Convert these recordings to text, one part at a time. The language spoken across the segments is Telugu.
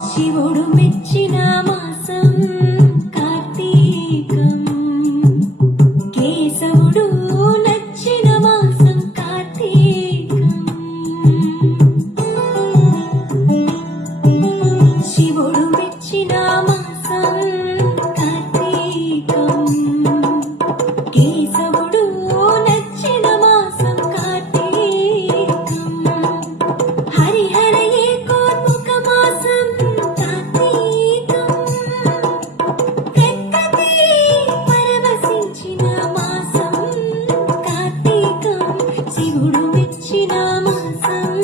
శివుడు మెచ్చిన మాసం కార్తీకం, కేశవుడు నచ్చిన మాసం కార్తీకం. శివుడు మెచ్చిన మాసం కార్తీకం, కేశవుడు నచ్చిన మాసం కార్తీకం. హరిహర ఏకోన్ముఖ మాసం కార్తీకం, ప్రకృతి పరవశించిన మాసం కార్తీకం. శివుడు మెచ్చిన మాసం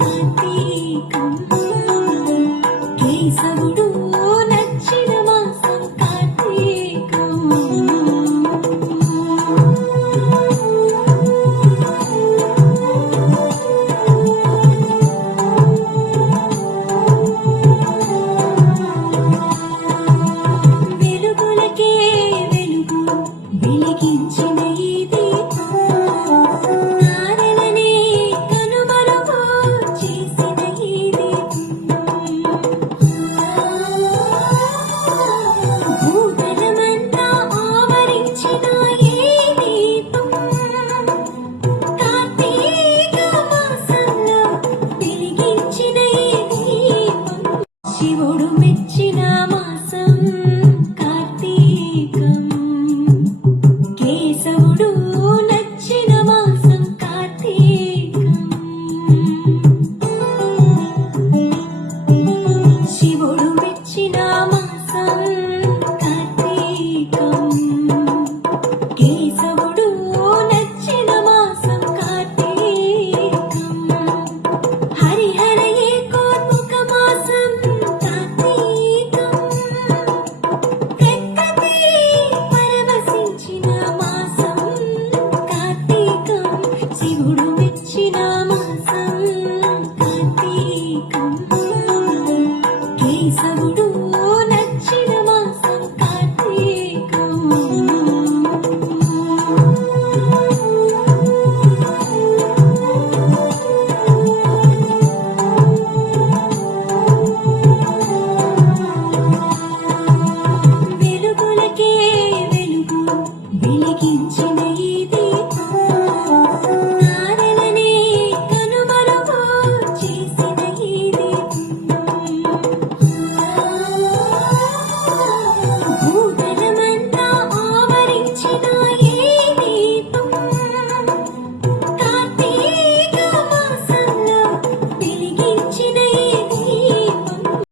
కార్తీకం, కేశవుడు నచ్చిన మాసం కార్తీకం. వెలుగులకే వెలుగు వెలిగించిన ఈ దీపం, నారలనే కనుమరుగు చేసిన ఈ దీపం. భూతలమంతా ఆవరించిన ఈ దీపం, కార్తీక మాసంలో వెలిగించిన ఈ దీపం. శివుడు మెచ్చిన మాసం కార్తీకం, కేశవుడు నచ్చిన మాసం కార్తీకం. శివుడు మెచ్చిన మాసం కార్తీకం, కేశవుడు నచ్చిన మాసం కార్తీకం. హరిహర ఏకోన్ముఖ మాసం కార్తీకం, ప్రకృతి పరవశించిన మాసం కార్తీకం. శివుడు మెచ్చిన మాసం కార్తీకం, కేశవుడు